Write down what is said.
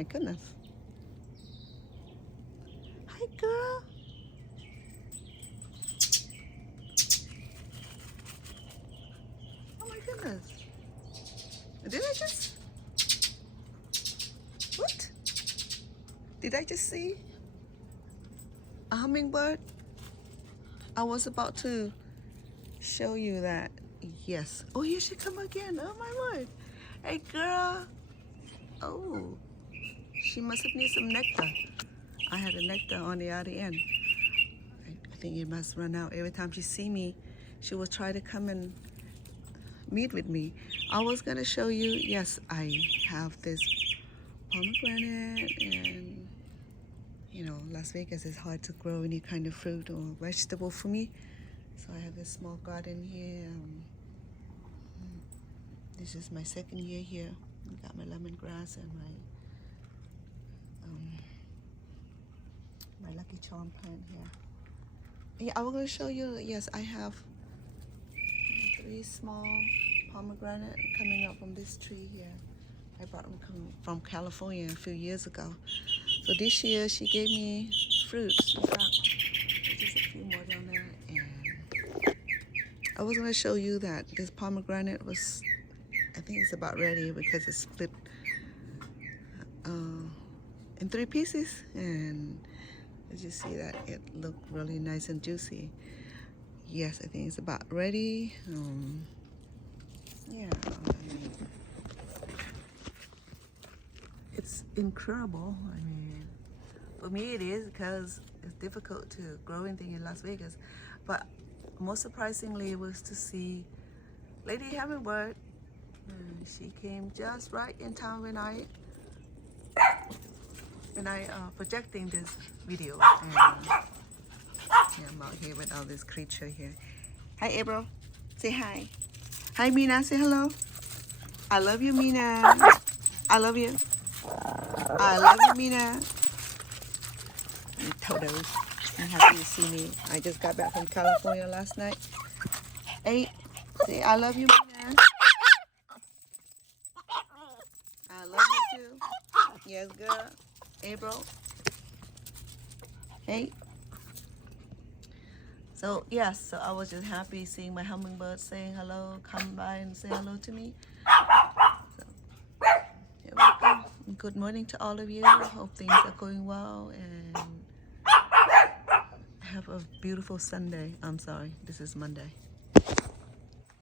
my goodness. Hi, girl. Oh my goodness. Did I just... What? Did I just see a hummingbird? I was about to show you that. Yes. Oh, here she come again. Oh my word. Hey, girl. Oh, she must have needed some nectar. I had a nectar on the other end. I think it must run out. Every time she see me, she will try to come and meet with me. I was gonna show you, yes, I have this pomegranate, and you know, Las Vegas is hard to grow any kind of fruit or vegetable for me. So I have this small garden here. This is my second year here. I got my lemongrass and my lucky charm plant here. Yeah, I was going to show you. Yes, I have 3 small pomegranate coming up from this tree here. I brought them from California a few years ago. So this year she gave me fruits. In fact, there's just a few more down there. And I was going to show you that this pomegranate was, I think it's about ready because it's split in 3 pieces, and as you see that it looked really nice and juicy. Yes, I think it's about ready. Yeah, it's incredible. I mean, for me it is, because it's difficult to grow anything in Las Vegas. But most surprisingly was to see Lady Hummingbird. She came just right in time when I projecting this video. And yeah, I'm out here with all this creature here. Hi, April. Say hi. Hi, Mina. Say hello. I love you, Mina. I love you. I love you, Mina. Totos. I'm happy to see me. I just got back from California last night. Hey, say I love you, Mina. I love you too. Yes, girl. April. Hey. So yes, so I was just happy seeing my hummingbird saying hello, come by and say hello to me. So here we go. Good morning to all of you. Hope things are going well and have a beautiful Sunday. I'm sorry, this is Monday.